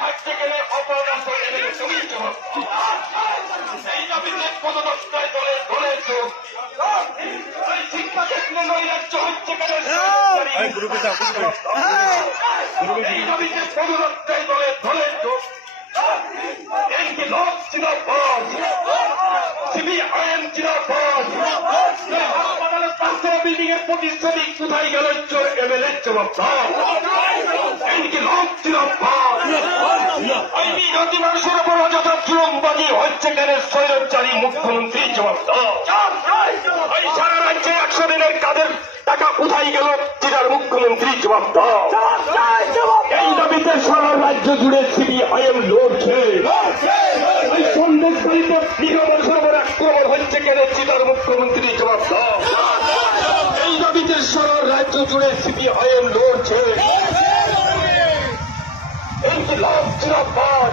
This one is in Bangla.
থাকতে গেলে অপরাধ করে এনে জমির জবাব এই দাবিতে পদযাত্রায় দলে দলের যোগ শিক্ষা ক্ষেত্রে নৈরাজ্য হচ্ছে কেন এই দাবিতে পদযাত্রায় দলে দলের যোগ এনকি লোক জিন্দাবাদ সিপিআইএম জিন্দাবাদ হাসপাতালের পাঁচতলা বিল্ডিং এর প্রতিশ্রুতি কোথায় গেল চোর এমএলএ জবাব এনকি লোক জিন্দাবাদ আইনি জাতি মানুষের উপর অযথা জুলুমবাজি হচ্ছে কেন স্বৈরাচারী মুখ্যমন্ত্রী জবাব এই সারা রাজ্যে 100 দিনের কাজের টাকা কোথায় গেল জেলার মুখ্যমন্ত্রী জবাব এই দাবিতে সারা রাজ্য জুড়ে সিপিআইএম লড়ছে এই সন্দেশকারীতে নিরীহ মানুষের উপর আক্রমণ হচ্ছে কেন জেলার মুখ্যমন্ত্রী জবাব এই দাবিতে সারা রাজ্য জুড়ে সিপিআইএম লড়ছে ইনকিলাব জিন্দাবাদ